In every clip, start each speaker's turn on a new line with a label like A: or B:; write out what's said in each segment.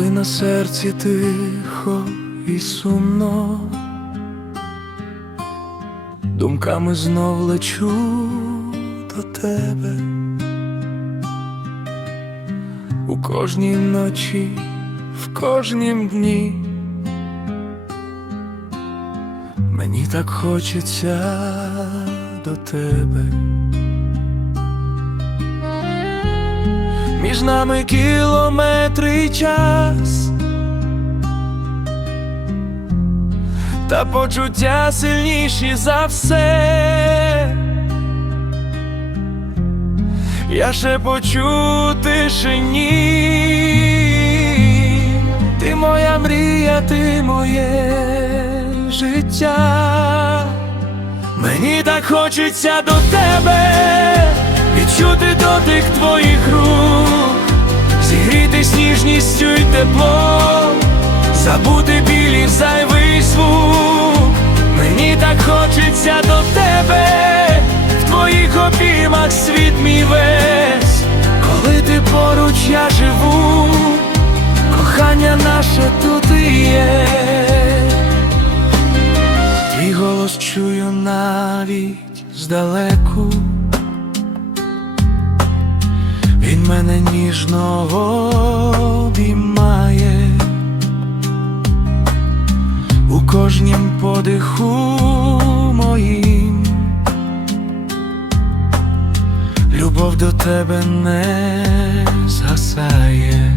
A: на серці тихо і сумно, думками знов лечу до тебе у кожній ночі, в кожнім дні. Мені так хочеться до тебе. Між нами кілометри й час, та почуття сильніші за все. Я ще почу тишині, ти моя мрія, ти моє життя. Мені так хочеться до тебе, відчути дотик твоїх рук, зігрітись ніжністю й теплом, забути білі зайвий звук. Мені так хочеться до тебе, в твоїх обіймах світ мій весь, коли ти поруч я живу, кохання наше тут і є. Твій голос чую навіть здалеку. Мене ніжно обіймає у кожнім подиху моїм. Любов до тебе не згасає.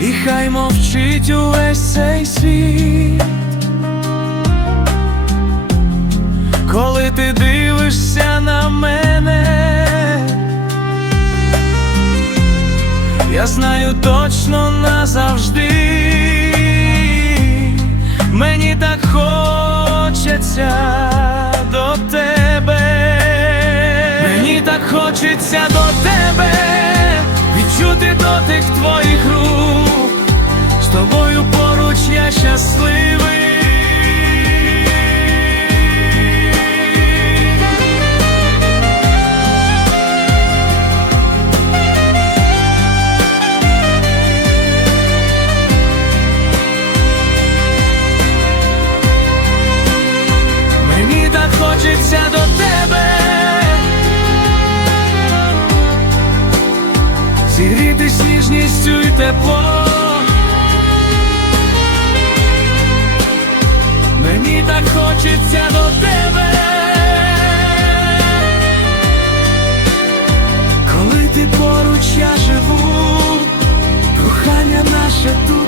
A: І хай мовчить увесь цей світ, я знаю точно назавжди, мені так хочеться до тебе, мені так хочеться до тебе, відчути дотик твоїх рук, з тобою поруч я щасливий. Теплом Мені так хочеться до тебе. Коли ти поруч я живу, кохання наше тут